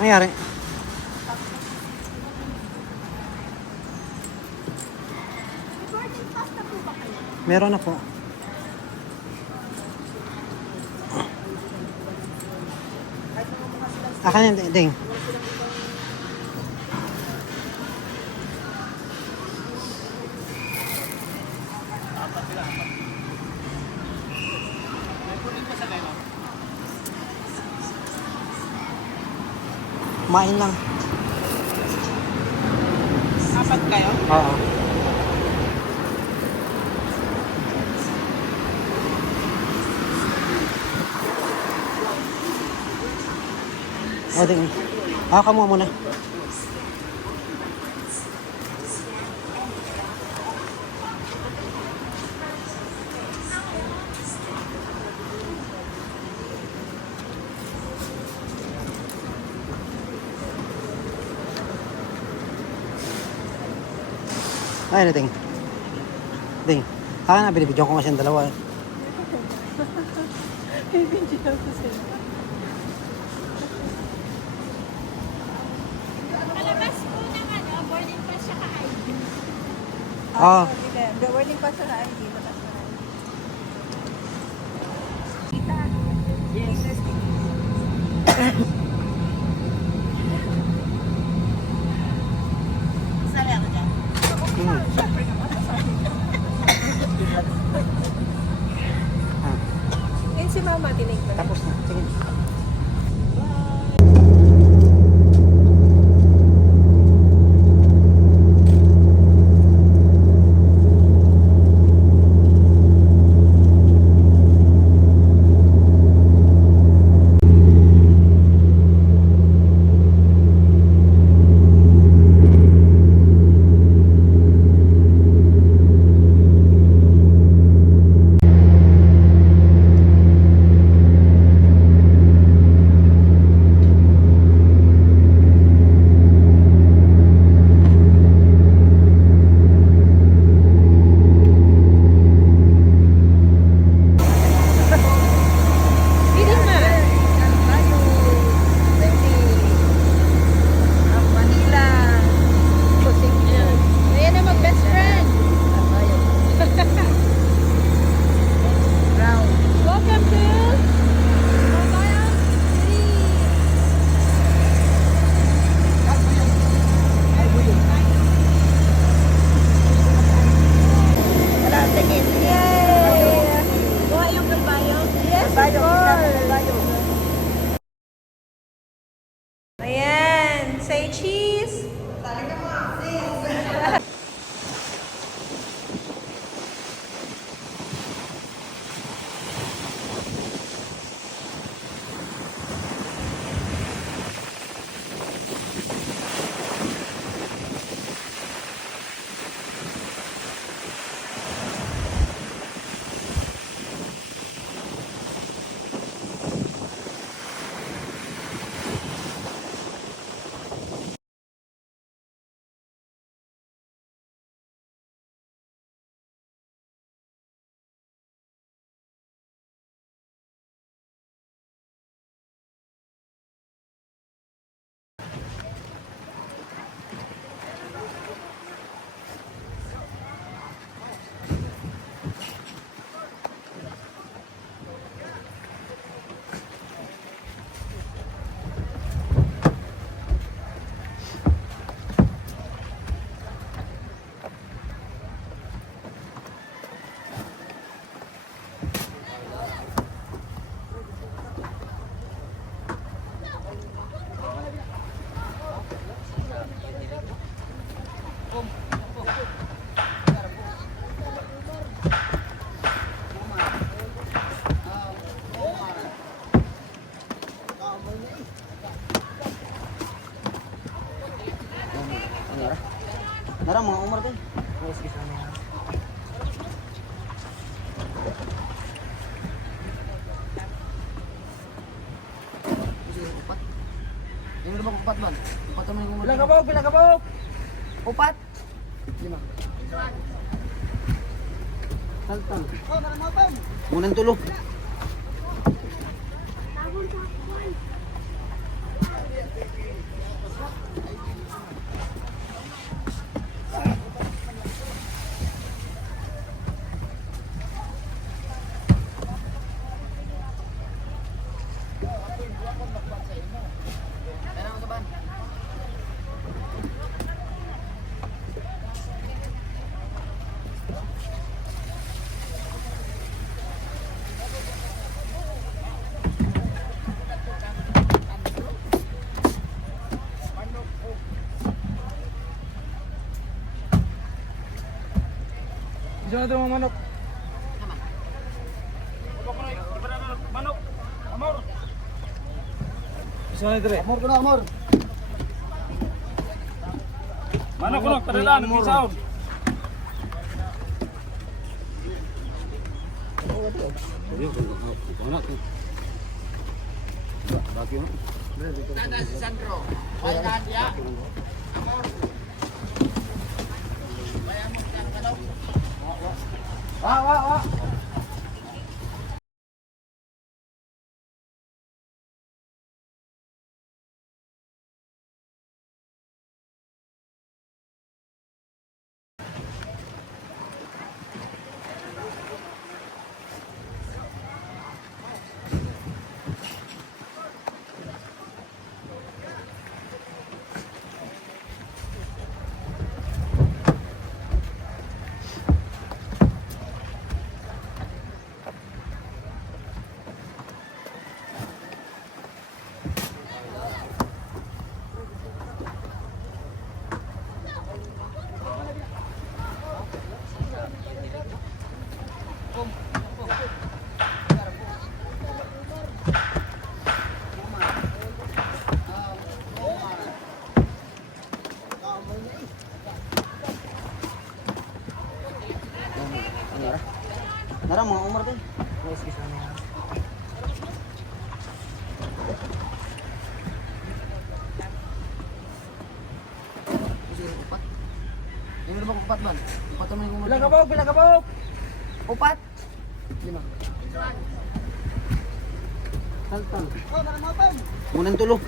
Nangyari? Boarding pass na po ba kayo? Meron na po. Akan yan, ding. Kumain lang. Apat kayo? Oo. O, ding. Kamuha muna. Ay, na, ding. Ding. Na, binibidyo ko nga siyang dalawa eh. Bibidyo ko sila. Kalabas po ng boarding pass siya ka-ID. Oo. Boarding pass siya ka-ID. Labas na rin. Sali ako dyan. Yan si Mama, tinig ko. Tapos na. Sige. Ayan, say cheese. Nara, mga umar din. Yes, yes, ano. Yung lima upat man. Upat mo yung umar. Bilang kabaw. Upat. Lima. Saltang. Unang tulo. Kaya naman kaban. Bisa na ito mga manok. Manok. Amor. Bisa na ito rin. Amor ko na, amor. Manok ko kadalaan ng sound. Nada si Sandro. Bayan dia. Amor. Bayan mo ka kanaw. Wa. Nara mga umar din. Excuse me. Upat. Ini ba upat man? Upat mo yung umar. Bilang kabog. Upat. Lima. Taltal. Munang tulo.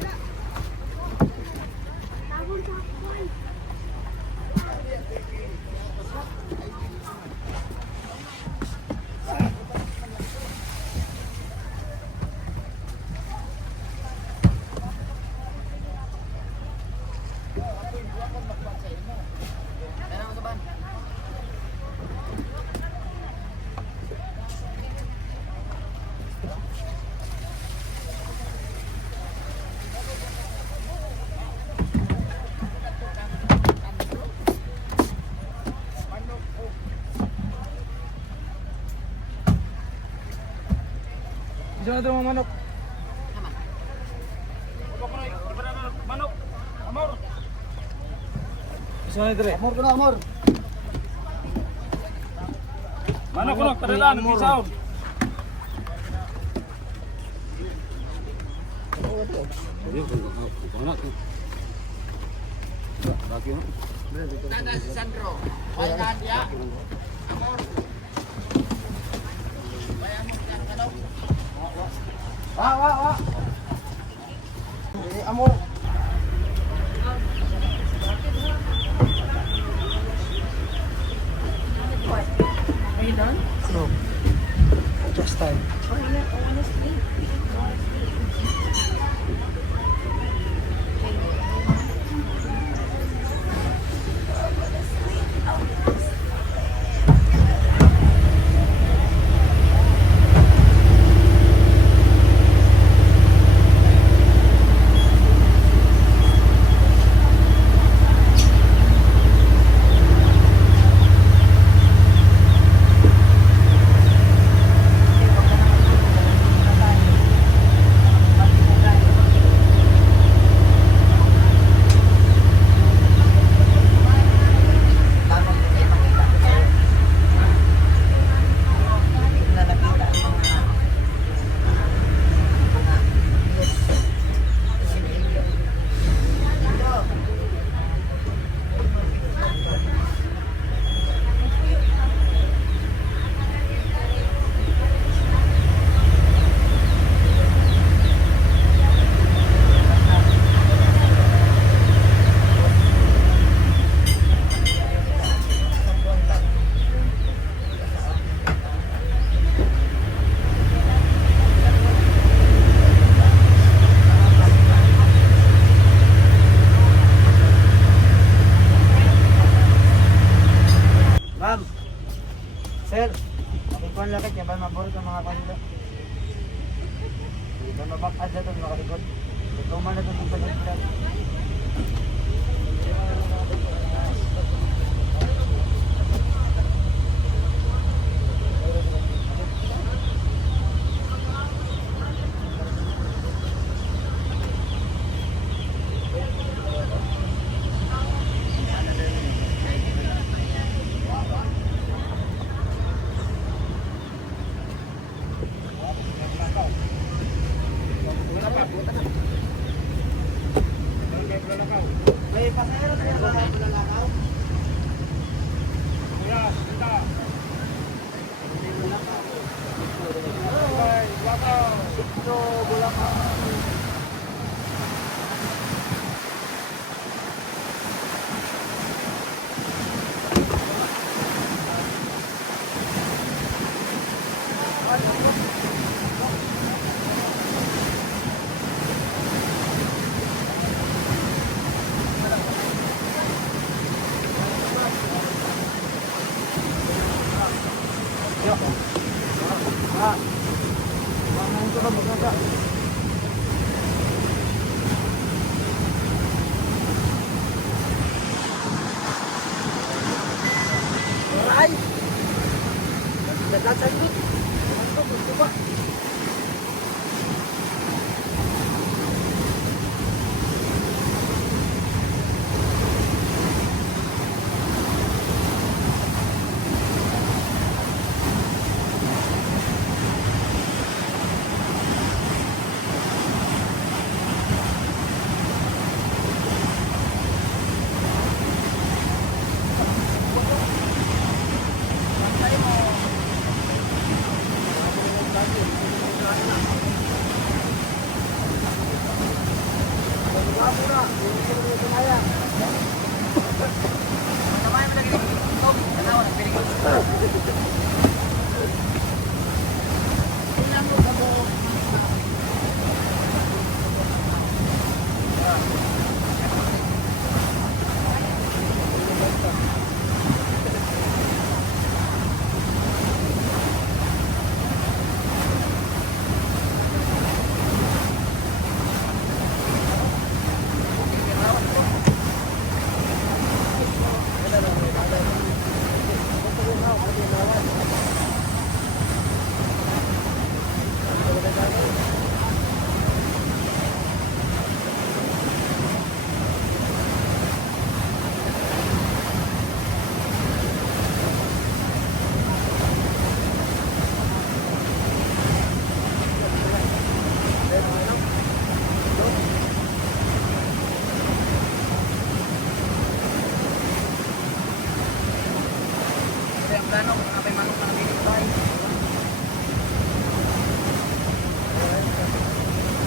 Kaya naman kaban. Bisa na ito mga manok. Manok. Amor. Bisa na ito rin. Amor ko na, amor. Manok ko kadalaan ng sound. Nada si Sandro. Bayan dia. Amor. Bayan mo ka kanaw. Wa. Amor. Are you done? No. Just time. Oh, yeah. I want to sleep. Ah, dito nakalikod. Ikaw man na ito sa gitna. May pasahero na yung lalakaw. Kuya, kita. Okay, Bulacau. Ito, Bulacau. Ay! Naglasan dito. Gusto ba?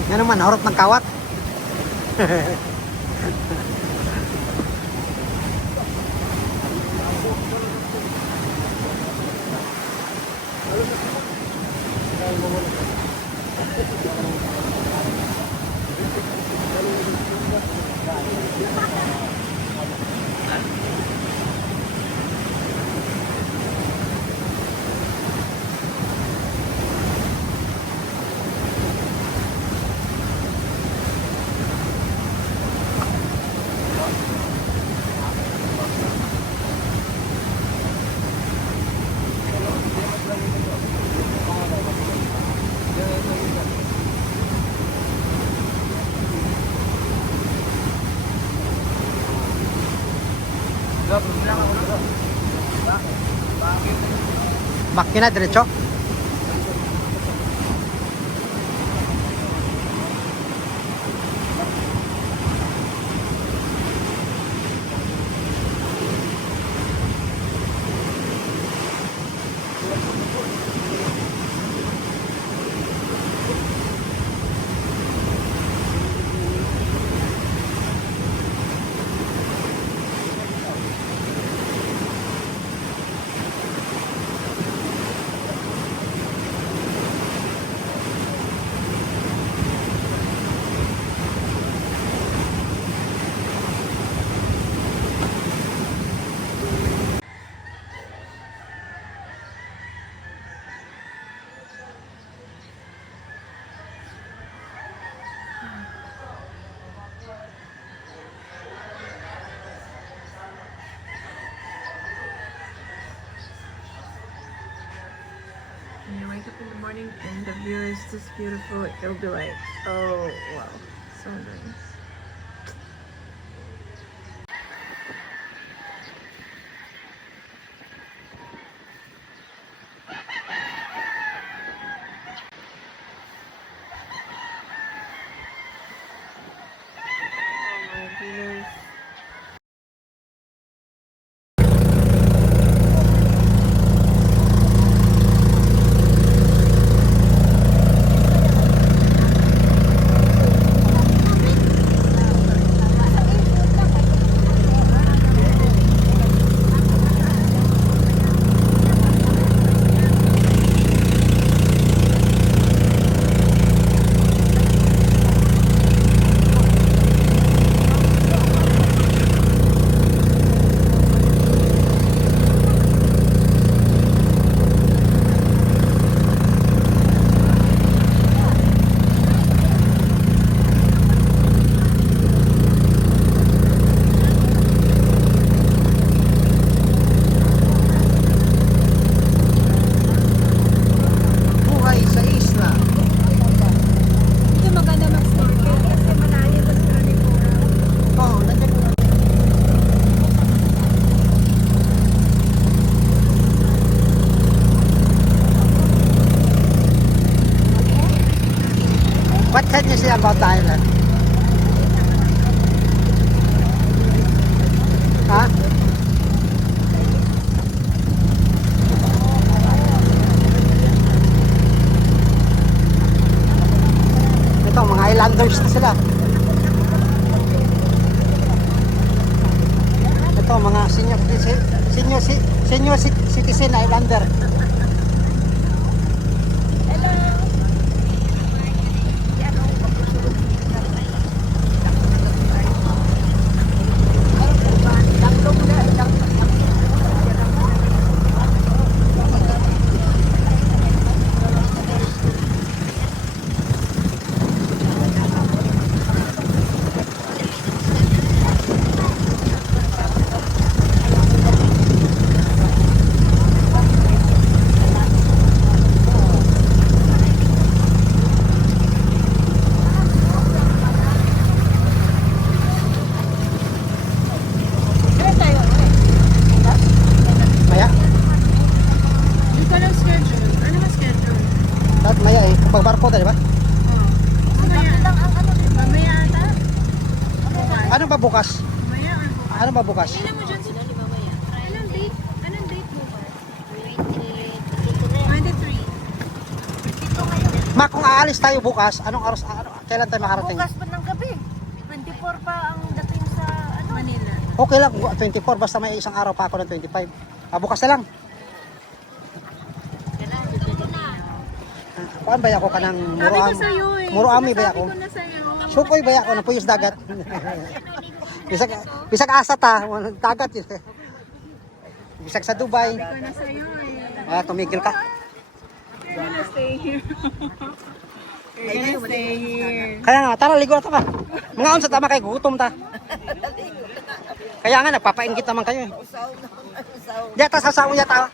Yan naman, horot ng kawat. Makina diretso. morning and the view is just beautiful. It'll be like, oh wow, so nice. Oh my goodness. Buhay sa isla. Hindi maganda mag-snorkel kasi malayo sa Carnivora. Oo, nandiyan mo. What can you say about Thailand? Ha? Ito, mga islanders na sila. Ito, mga senior citizen na islander. Maya? Yung ka ng schedule. Ano ba schedule? Lahat maya eh. Kapag barko tayo, di ba? Mamaya ata? Ano ba bukas? Mamaya or bukas? Ano ba bukas? Ilan mo dyan sila ni mamaya? Anong date? Anong date bukas? 23. Ma, kung aalis tayo bukas, anong oras, kailan tayo makarating? Bukas pa ng gabi. 24 pa ang dating sa ano. Manila. Okay lang, 24, basta may isang araw pa ako ng 25. Bukas na lang. Kuan ba ako kanang Sabi ko sa'yo eh. Muruami ba ako? Sabi ko na sa'yo. Sukoy ba ako ng puyos dagat? Bisag asa ta, dagat yun. Bisag sa Dubai. Sabi ko na sa'yo eh. Tumigil ka. You're gonna stay here. You're gonna stay here. Kaya nga, tara ligo na ta ba? Mga unsa tama kay gutom ta. Kaya nga nagpapainggit naman kayo eh. Diya ta sasaw ya ta.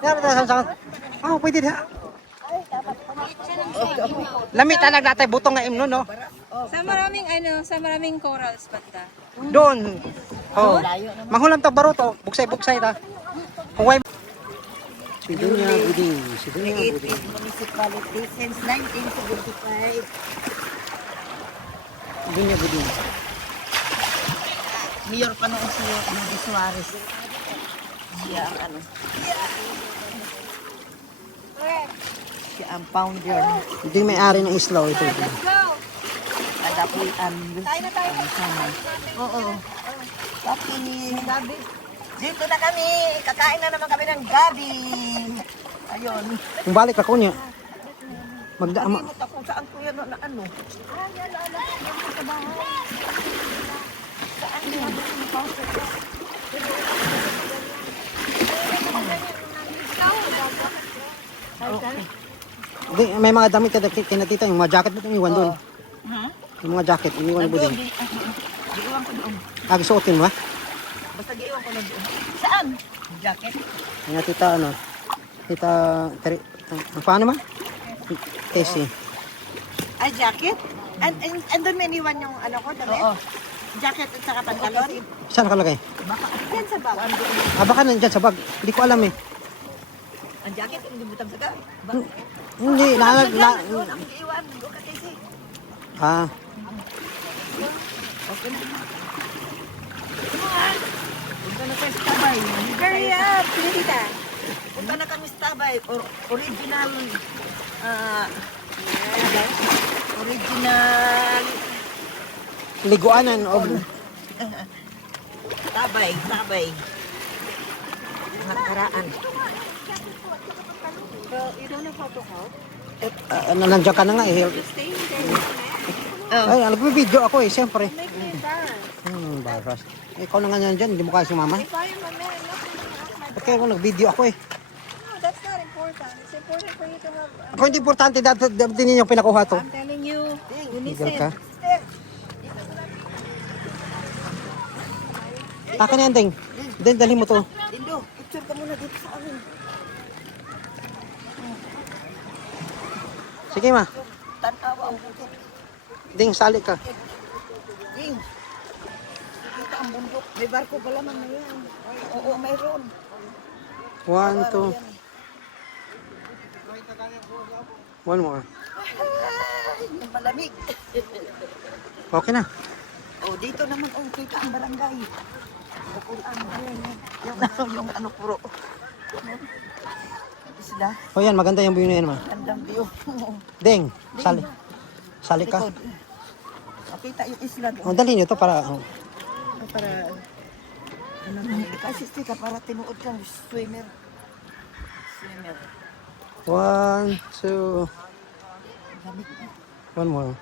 Diya ta sasaw. Oh, pwede diha. Lamit talag natay butong nga imno no. Sa maraming corals banda. Doon. Oh. Manghulam ta baro to, buksay-buksay ta. Kung way Sidunya Buding, Sidunya Buding. Municipality since 1975. Sidunya Buding. Mayor pa noon si Andy Suarez. Siya ang ano. Siya ang founder. Hindi may-ari ng isla ito. Adapuan. Tayo na tayo. Oo. Tapi gabi. Dito na kami. Kakain na naman kami ng gabi. Ayun. Kung balik ako niya. Magdaama. Limot ako saan ko yan na ano. Hindi, may mga damit ka kinatita, yung mga jacket mo iwan doon. Yung mga jacket, iniwan mo din. Giiwan ko doon. Suotin mo ha? Basta giiwan ko na doon. Saan? Jacket. Kaya tita, ano? Tita, paano ma? Casey. Ay, jacket? Andun may iniwan yung ano ko, damit? Oo. Jacket at saka pantalon? Saan nakalagay? Baka, yan sa bag. Ah, baka nandyan sa bag. Hindi ko alam eh. Ang jacket, hindi butang sa bag. Hindi, Doon ako iiwan. Doon ka kasi. Ah, Okay na. Punta na tayo sa Tabay. Hurry up! Pinita. Punta na kami sa Tabay. Original. Original. liguanan o Tabay. Nakaraan. nandiyan ka na nga eh. Oh. Ay, nagbe-video ako eh, siyempre. Baras. Ikaw na nga nandyan, hindi mo kaya sumama. Okay, ako nag-video ako eh. No, that's not important. It's important for you to have. Ako hindi importante, dapat din ninyo pinakuha to. I'm telling you, you Tigil listen. ka. Akin na yan, Ding. Ding, dalhin mo to. Dindo, picture ka muna dito sa amin. Sige ma. Tanawa ang bundok. Ding, sali ka. Ding. Kita ang bundok. May barko pala man na yan. Oo, mayroon. 1, 2. One more. Ay, ang malamig. Okay na. Oh, dito naman ang kita ang barangay. Bukulan. Yung ano puro. Isla. O yan, maganda yung view na yan ma. Gandang view. Ding, sali. Sali ka. Likod. Makita yung isla doon. O, dali nyo to para... oh. Para ano kasi ka para tinuod kang swimmer. 1, 2. Lamig. One more.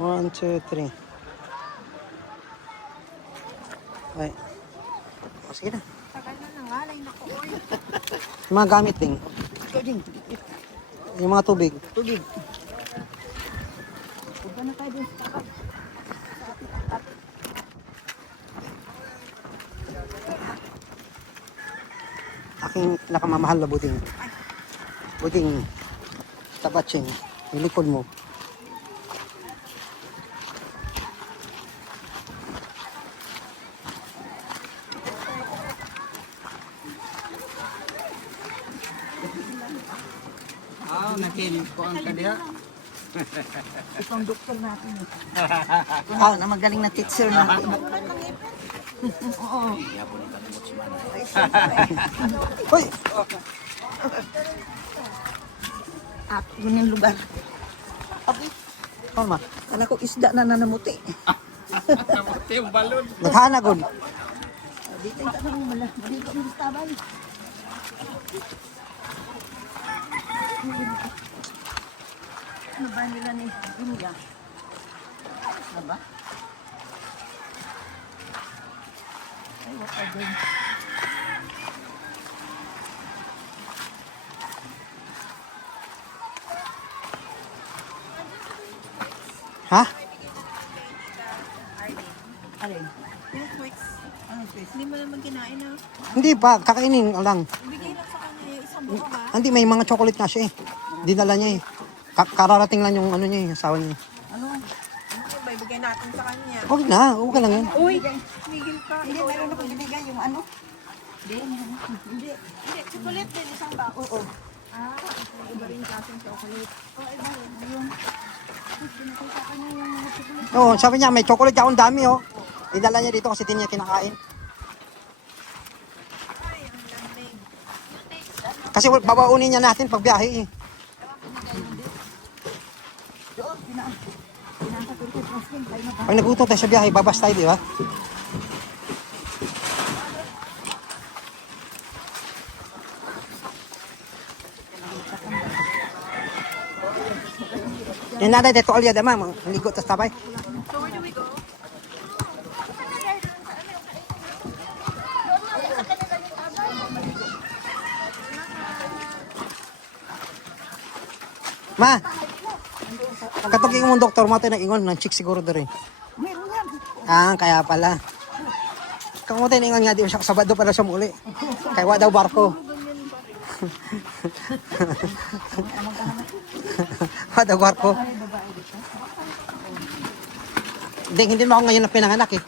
1, 2, 3. Ay. O, sige na. Tagal na nangalay na ko. Yung mga gamit ding. Ikaw din. Yung mga tubig. Tubig. Punta na tayo din sa tapat. Aking nakamamahal na buding. Buding. Tabatsing. Yung likod mo. Itong doktor natin. Wow, na magaling na teacher natin. Oo. Hoy! At yun yung lugar. Okay. Kalma. Kala ko isda na nanamuti. Naghanagod. Dito yung tanong mo na. Dito yung tabay. Ano ba nila ni India? Ano ba? Ay, wala din. Ha? Alin? Yung sweets. Ano sis? Hindi mo naman kinain na. Hindi pa. Kakainin lang. Ibigay lang sa kanya yung isang buo ha. Hindi, may mga chocolate na siya eh. Dinala niya eh. Kararating lang yung ano niya eh. Asawa niya. Ano ba ibigay natin sa kanya? Okay na. Okay lang yan. Uy! Migil ka. Hindi, meron akong binigay yung ano. Hindi, chocolate din isang box. Oo. Ah, iba rin klaseng chocolate. Oh, iba rin. Ayun. Pinakita sa kanya yung mga chocolate. Oo, sabi niya may chocolate akong dami oh. Dinala niya dito kasi di niya kinakain. Ay, ang lamig. Kasi babaunin niya natin pag biyahe eh. Pag nagutom tayo sa biyahe, babas tayo, di ba? Yung nanay dito alya dama, maligo tas tabay. So where do we go? Ma, katog yung mong doktor mo tayo nag-ingon, ng chick siguro doon rin. Meron yan. Ah, kaya pala. Kung mo tayo nag-ingon nga, di siya Sabado pala siya muli. Kaya wa daw barko. Kada kwarto. Hindi mo ako ngayon na pinanganak eh.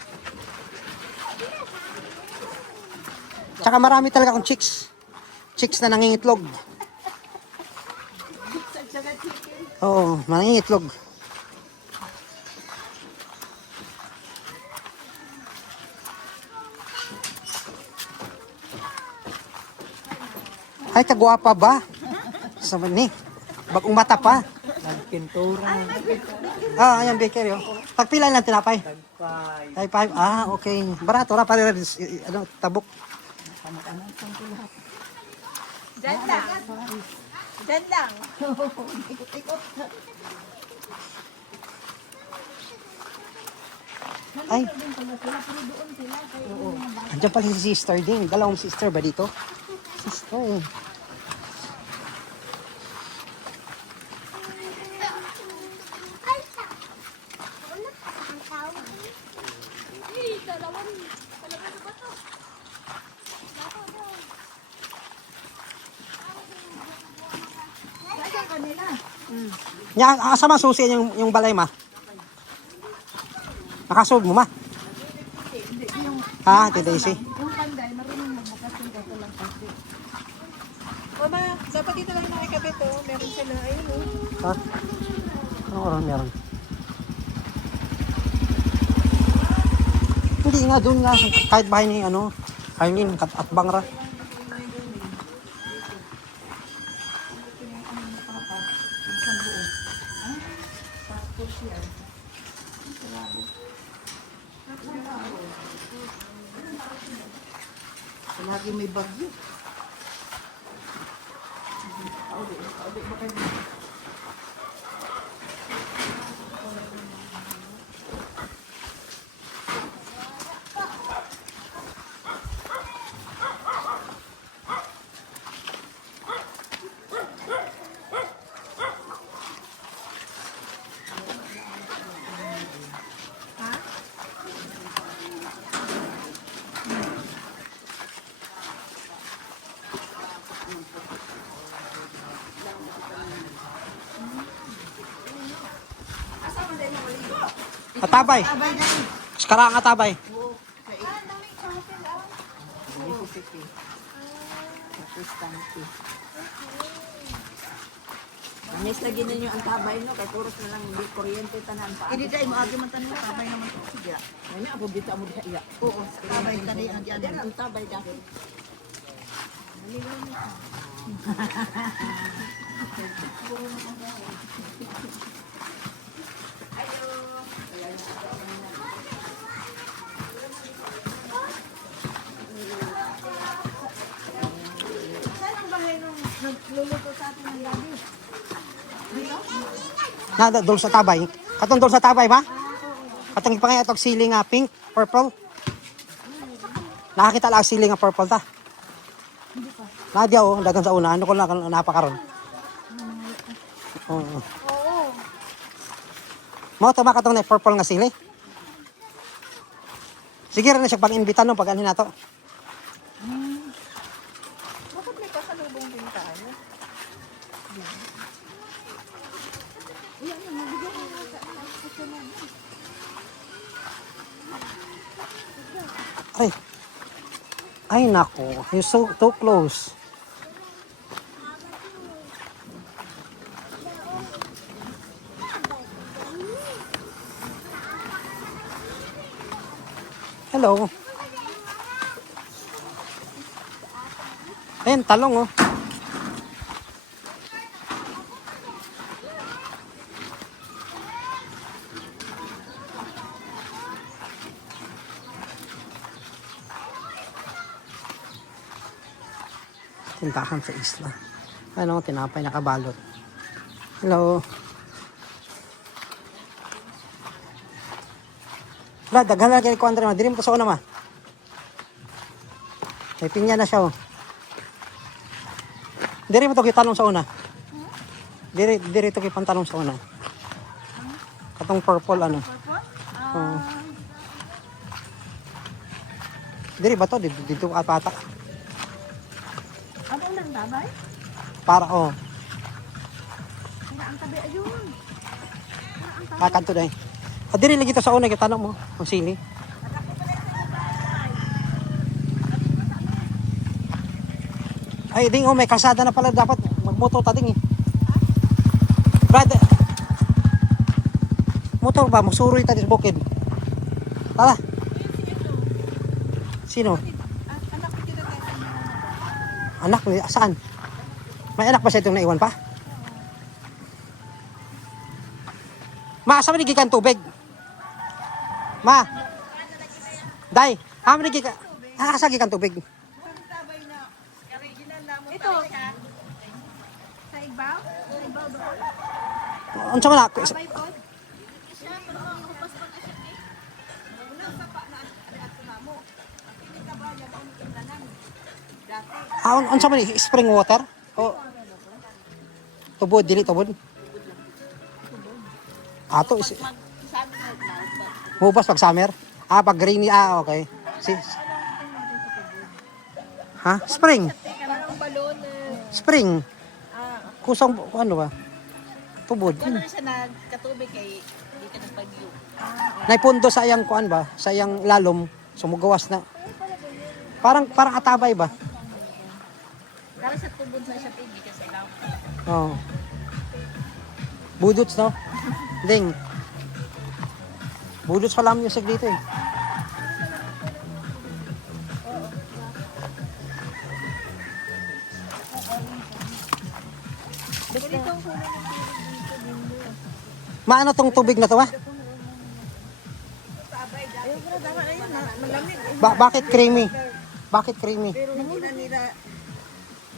Tsaka marami talaga akong chicks. Chicks na nangingitlog. Oo, nangingitlog. Ay, kagwapa ba? Sabi ni, bagong mata pa. Nagpintura. Ah, ayan, bakery. Oh. Pagpila lang tinapay? Ay, 5. Ah, okay. Barato na, pare, ano, tabok. Diyan lang. Diyan lang. Ikot-ikot. Ay. Andiyan pala si sister din. Dalawang sister ba dito? Sister. Nya, asa man susi yung balay ma? Nakasold mo ma? Ha, Ate Daisy. Yung panday, marunong magbukas yung gato lang kasi. Mama, dapat dito lang nakikabit oh. Meron sila, ayun oh. Ha? Ano oras meron? Hindi nga, doon nga. Kahit bahay ni, ano, Arlene, at Bangra. Lagi may bagyo. Katabay. Sekarang katabay. Anis lagi ninyo ang tabay no, kay puros na lang di kuryente tanan pa. Hindi dai mo agi man tanan tabay naman to siya. Ano ako dito amo diha iya. Oo, tabay tani ang diyan ang tabay dati. Saan ang bahay nung nagluluto sa atin ng gabi? Na, dol sa tabay. Katong dol sa tabay ba? Katong ipangay atog siling nga pink, purple. Nakakita lang siling nga purple ta. Nadia oh, dagan sa una. Ano ko lang napakaron. Oo. Mo tama katong na purple nga sili. Sige rin na siya pag-invitan no, pag-anin na to. Bakit may pasalubong din tayo? Ay. Ay nako, you're so too close. Hello. Ayun, talong oh. Tindahan sa isla. Ano, tinapay nakabalot. Hello. Wala, daghan na kayo ko Andre, diri mo to sa una ma. May pinya na siya oh. Diri mo to kitanong sa una. Diri to kipantanong sa una. Katong purple ano. Oo. Diri ba to dito apatak. Ano lang tabay? Para oh. Kaya ang ang tabi, ayun. Kakanto na eh. Diri lagi to sa una, tanong mo, ang sili. Ay, ding, may kalsada na pala, dapat magmotor ta ding eh. Brad, motor ba? Magsuroy ta sa bukid. Tara. Sino? Anak ni saan? May anak ba siya itong naiwan pa? Ma, asa man gikan tubig? Ma. Day, asa man gikan? Asa gikan tubig? Ito. Sa ibaw? Sa ibaw doon? Unsa man ako? Tabay po? Unsa man spring water? O tubod dili tubod? Ato is Mubas pag summer? Pag rainy, okay. Ha? Spring? Parang balon. Spring? Kusang, ano ba? Tubod. Ano siya nagkatubig kay di ka nagpagyo. Naipundo sa iyang kuan ba? Sa iyang lalom. Sumugawas na. Parang atabay ba? Para sa tubod sa siya pigi kasi lang. Oo. Budots no? Ding. Budots pala ang music dito eh. Maano tong tubig na to ha? Bakit creamy? Bakit creamy?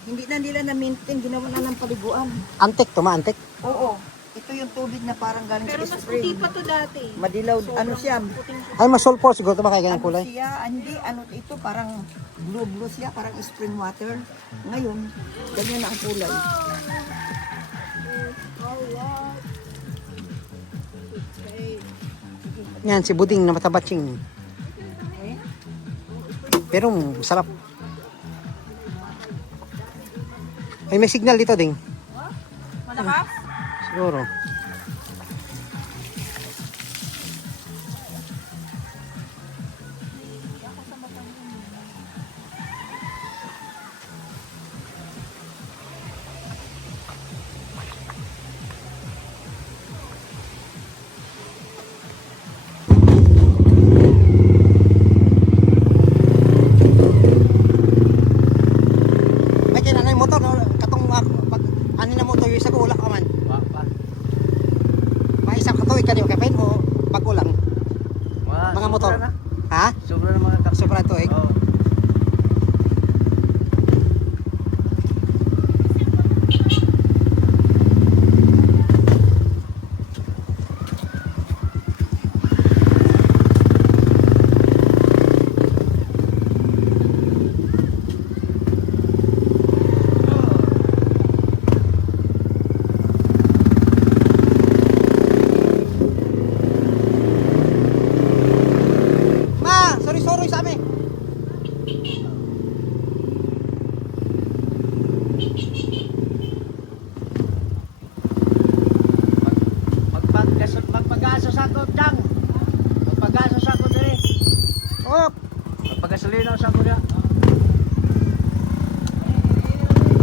Hindi na nila na-maintain, ginawa na ng paliguan. Antik to, maantik. Oo. Ito yung tubig na parang galing Pero sa mas puti spring. pa to dati. Madilaw, ano siya? Ay, mas sulfur siguro ito makikita ng kulay. Siya, hindi, ano ito, parang blue siya, parang spring water. Ngayon, ganyan na ang kulay. Yan, si Buding na matabatsing. Pero sarap. Ay, may signal dito, Ding. Malakas? Siguro. May kinanay motor, no? Katong pag ano na motor, yung isa ko ulak ka man. May isang katuig ka niyo kapain o pag-ulang? Mga motor. Ha? Sobra na mga Sobra tuig. Oo. Ma, sorry sa amin. Magpag-aso sa ako, Dang. Magpag-aso sa ako diri. Oh, Magpagasolina sa ako diri.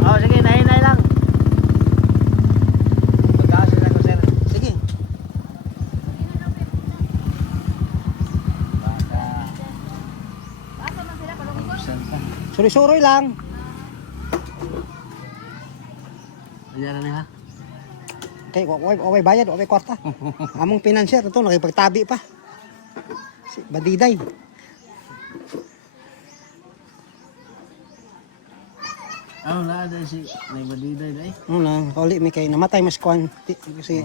Oh, sige, nahinay lang. Magpag-aso sa ako, sir. sige. Sorry lang. Ayan na ha. Okay, waway bayad, waway kwarta. Among financier ito, nakipagtabi pa. Si Badiday. Ano na dahil si Naibadiday na eh. Ano, kauli may kay namatay mas kuan kasi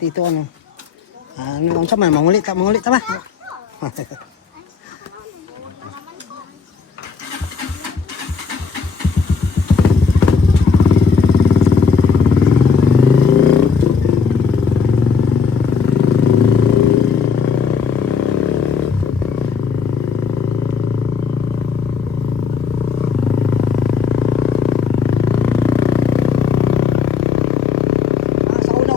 tito ano. Ano unsa man mangulit ta ba? Sa una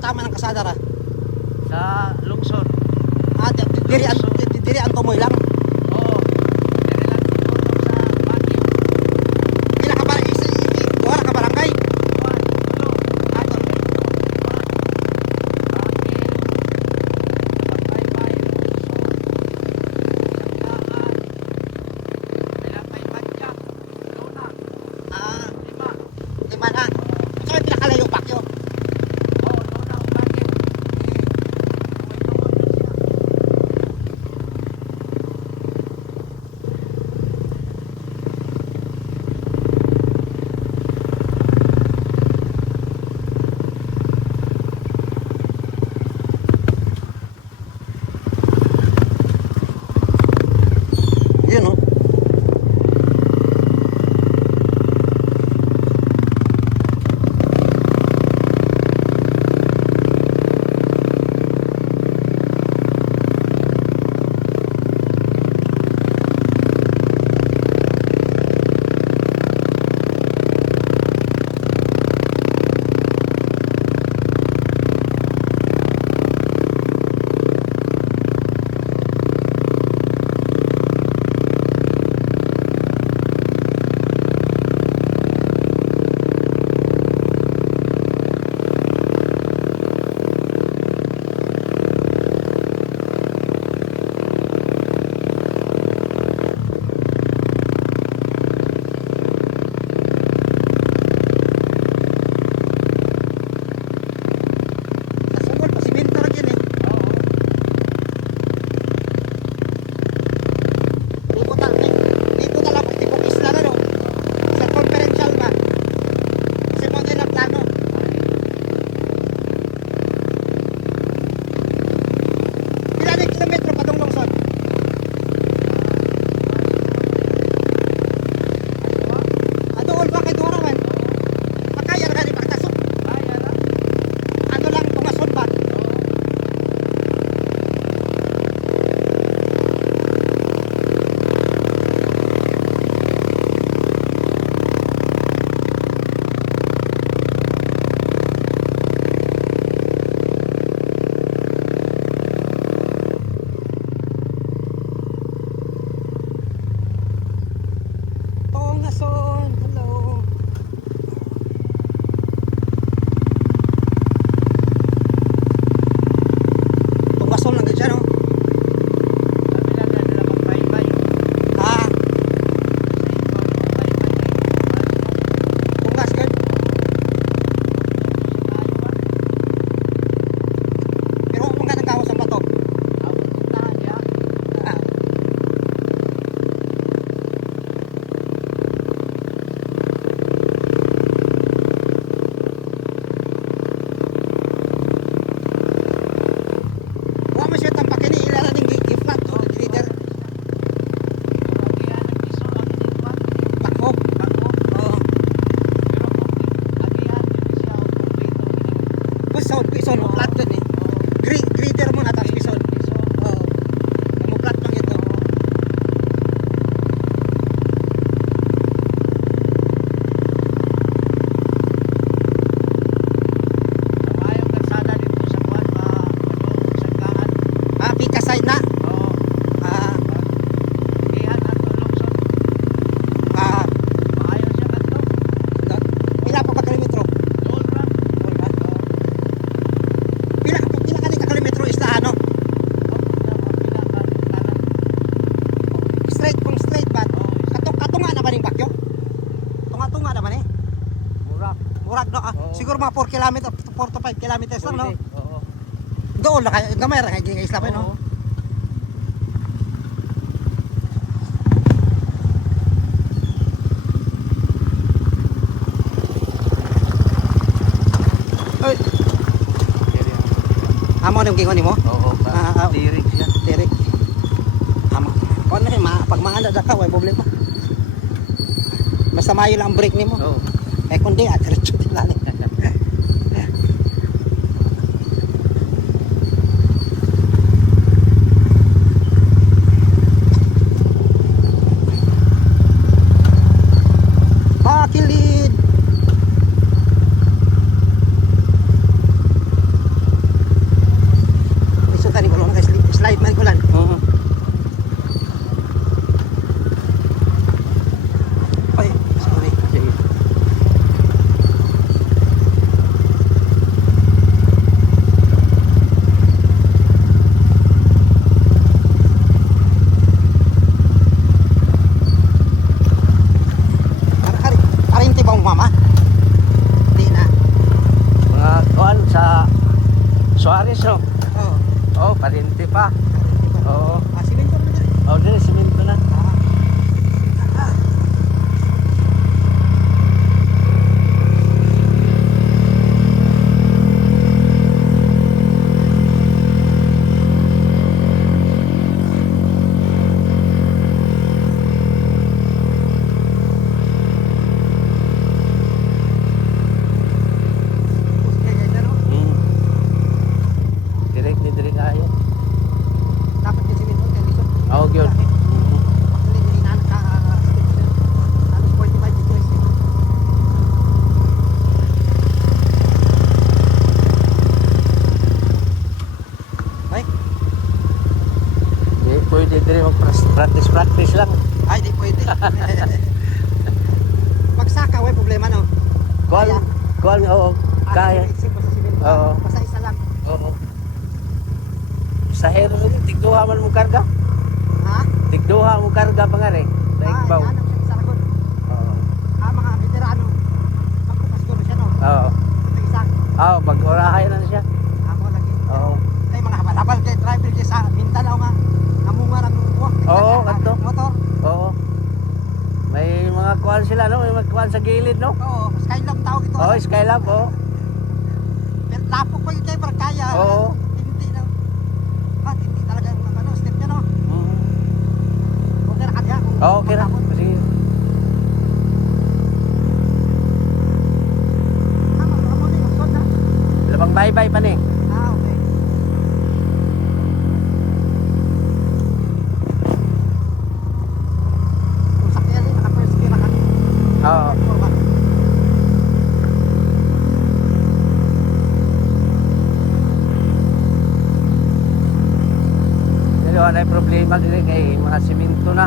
tama ng kasada ra? Sa lungsod. Diri ang tumoy lang. Oo. Dire lang siguro sa Baguio. Pila ka ba wala ka barangay? Lima na. So pila kalayo Baguio? Yun oh. Nasungol pa simento ra gyud eh. Dito na lang tibok isla na no. Sa conferential ba? Kasi mo din ang plano. Pila na kilometro pa tong lungsod? Adool ba kay Dora man? Makaya ra gani pagtasok. Ano lang tungason ba? Tungason, hello. Tungason lang gid siya no. Ah, tungas gid. Pero kung nga nagkawas ang bato. Ah. Wa mo siya tampakin ni ilala ning gi-flat o grader. Bakop. Oo. Pison mo flat gud ni. Grader mo na tapos pison. Oo. Mo flat lang ito. Ah, pika side na. Ah, ah, pila pa ba kilometro? Pila ka ni ka kilometro isla ano? Straight ba? Katunga na ba ning Baguio? Tunga na ba ni? Murag no. Siguro mga 4 kilometers, 4 to 5 kilometers lang no. Doon na kayo, gamay ra kay isla pa no. Oy. Amo nang gingon nimo? Tirik siya. Tirik. Amo. Kon na pag maanda da ka way problema. Basta mayo lang ang brake nimo. Oo. Eh kundi diretso din lali. Pakilid. Suarez, no? Oo. Oh, parinti pa. Oo. Simento naman dyan. Oh, dili, simento na. Hmm. Direk ni direk ayo. Dapat yung simento, television. Oh, gyud. Actually, hinahanap ka, halos 45 degrees. Ay, Di pwede dire mag-practice lang. ay, di pwede. Pagsaka, may problema, no? Kuan, oo. Kaya. Exit pa sa simento. Oo. Basta isa lang. Oo. Sa hero rin, tigduha man mo karga. Ha? Tigduha mo karga pa nga rin. Daig baw. Yan ang isa ragon. Oo. Mga veterano. Magbukas ko siya, no? Oo. Ito isa. Oo, pag-orahay na siya. Amo lagi. Oo. Ay, mga habal-habal kay driver kay sa Mindanao nga. Namunga ng buwak. Oo, kanto. Motor. Oo. May mga kuan sila, no? May mga kuan sa gilid, no? Oo, Skylab tawag ito. Oo, Skylab, oo. Pero lapok pa yung driver, kaya. Oo. Hindi na. Hindi talaga yung ano, step niya, no? Okay na kanya. Oo, okay na. Sige. Amo na yung son, ha? Labang bye-bye pa ni. Okay. Kung sakyan din, naka-first gear na kami. Oo. Pero wala yung problema din kay mga simento na.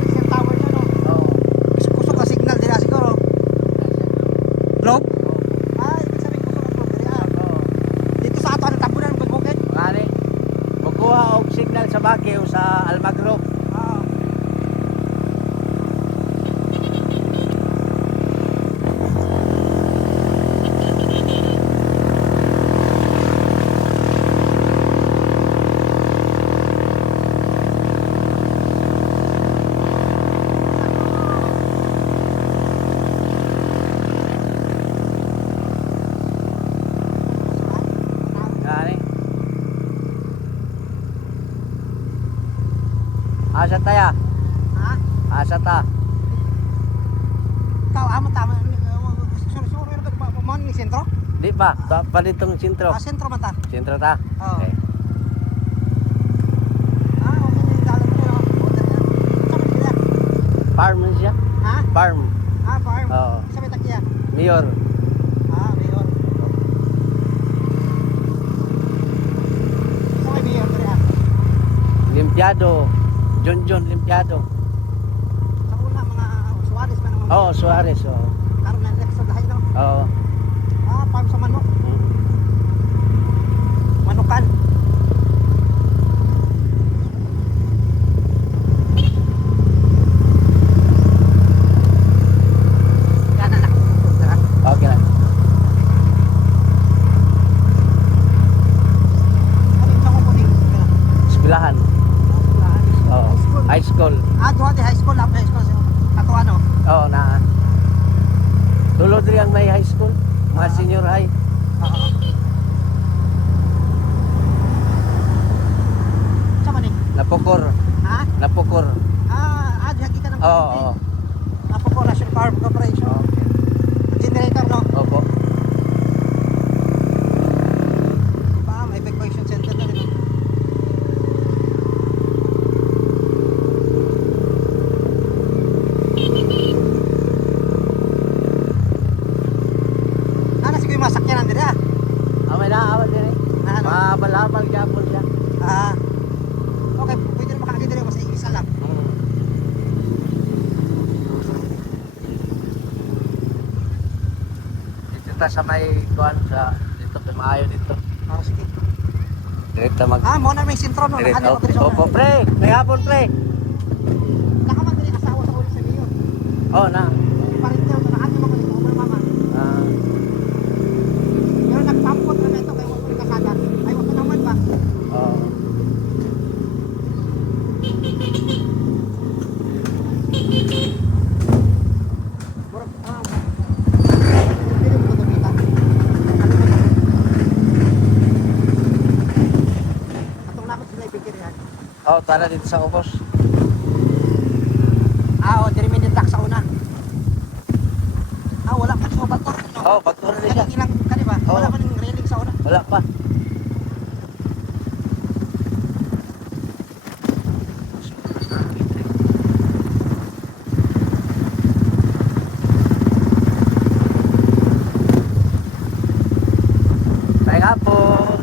Oo. Kusok ka signal din na siguro. Globe? Ibig sabihin kusok ang globe. Oo. Dito sa ato, ang tabunan ng bukid. Ngani, magkuha og signal sa Baguio sa Almagro. Ngani. Asa taya? Ha? Asa ta? Ikaw, amo tama. Sure, mo ni sentro? Di pa, pa ditong sentro. Sentro man ta. Sentro ta? Oo. Okay. Okay na yung dalan ko. Order yan. Saan ba nila? Farm man siya? Ha? Farm. Farm. Oo. Saan ba takiya? Mayor. Mayor. Saan may mayor dali Limpiado. John Limpiado. Sa una, mga Suarez man ang mga. Oo, Suarez. Oo. Karoon na sa dahay, no? Oo. Farm sa manok. Mm. Manukan. Yan anak. Okay lang. Ano yung tanong ko din? Eskwelahan. Oo. High school. Duha di high school, high school. Kato ano? Oo, na. Tulod rin ang may high school. Mga senior high. Saan man eh? Napukor. Ha? Napukor. Di hagi ka ng Oo, oo. Napo po, National Power Corporation. Generator, no? Opo. May evacuation center na rin. Sige yung masakyanan din ah. May naawal din eh. Ano? Mahabal-habal gapon siya. Okay, pwede na makakagin din kasi isa lang. Dito ta sa may kuan sa dito kay maayo dito. Sige. Direkta mag... Ah, mo na may sintro no. Direkta. Ano ko Opo, pre. May hapon, pre. Nakaman diri asawa sa ulo sa niyo. Oh, na. Parinter na ano mo ko over mama. Ah, Pero nagpampot na ito kay wala kasada. Ay wala naman ba? oh. Murag Pili mo to kita. Atong nakot sila ipikir yan. Oh, tara dito sa ubos. Ah, o diri min dak sa una. Ah, wala pa sa bator. Oh, pagturo na siya. Ilang kani ba? Wala Oo. pa ning railing sa una. Wala pa. May hapon.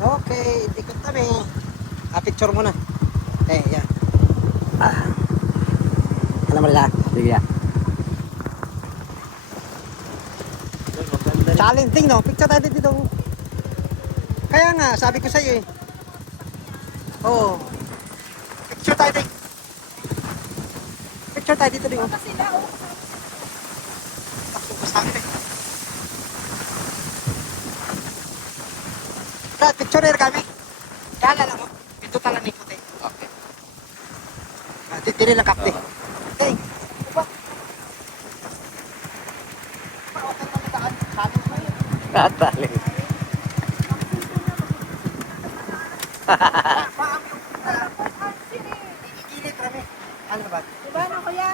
Okay, ikot kami. Ah, picture muna. Yan. Alam mo nila. Sige. Challenging, no? Picture tayo dito. Kaya nga, sabi ko sa'yo eh. Oo. Picture tayo dito. Picture tayo dito din. Kasi sila, oh. Tapos kami eh. Brad, picture rin kami. Kaya lang mo. Ito talang ikot eh. Okay. Dito rin lang kapte. Okay. Diba? Okay naman daan. Challenge mo yun. Natali. Iinit kami. Ano ba? Diba na, kuya?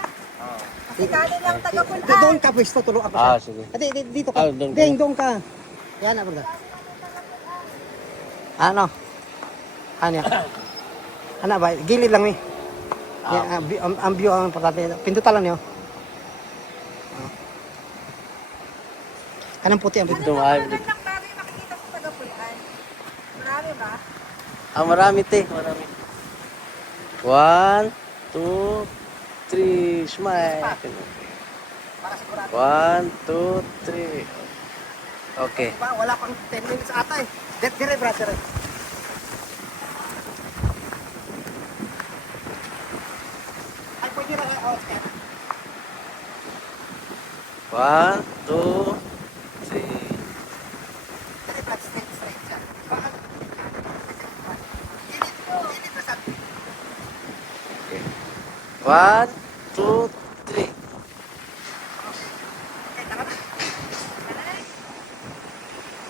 Kasi galing lang taga-pulaan. Doon ka pwesto, tulo ako siya. Ah, sige. Dito ka. Ah, doon ka. Doon ka. Yan na, brother. Ano? Ano yan? Ano ba? Gilid lang eh. Yan, ang view ang importante. Pindutan lang niyo. Anong puti ang Dito pindutan? ay. Magandang bagay makikita sa taga-pulaan. Marami ba? Ah, marami te. Marami. 1, 2, 3. Smile. Para sigurado. 1, 2, 3. Okay. Diba? Wala pang 10 minutes ata eh. Dire, brother. Ay, pwede na kayo. Oh, step. 1, 2, 3. Dire, brother. Straight siya. Bakit? Init na sabi. Okay. 1, 2, 3. Okay, tama na.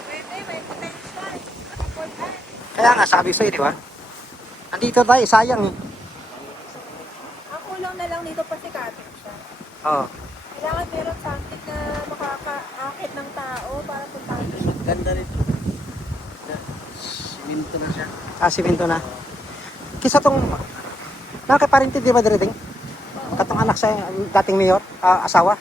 Pwede, may potential. Taga-pulaan. Kaya nga, sabi sa'yo, di ba? Andito tayo, sayang eh. Ang kulang na lang dito pasikatin siya. Oo. Kailangan meron something na makakaakit ng tao para puntahan siya. Ganda rito. Siminto na siya. Ah, simento na. Kisa tong, nakaparinti di ba diriting? Katong anak sa dating mayor, asawa?